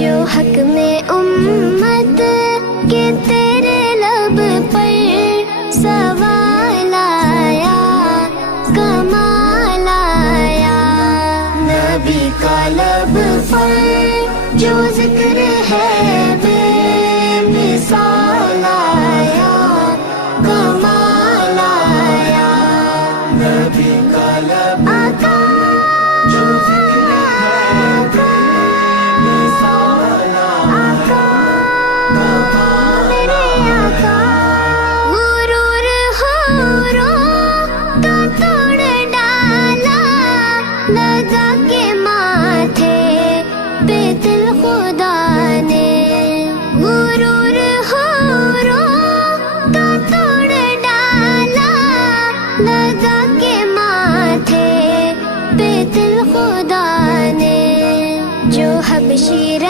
جو حق میں امت کے تیرے لب پر سوال آیا، کمال آیا، نبی کا لب پر جو ذکر ہے بے مثال آیا، کمال آیا، نبی کا لب آقا جو ذکر ہے بے مثال آیا، کمال آیا، غرور حوروں کا توڑ ڈالا، لگا کے ماتھے پہ دل خدا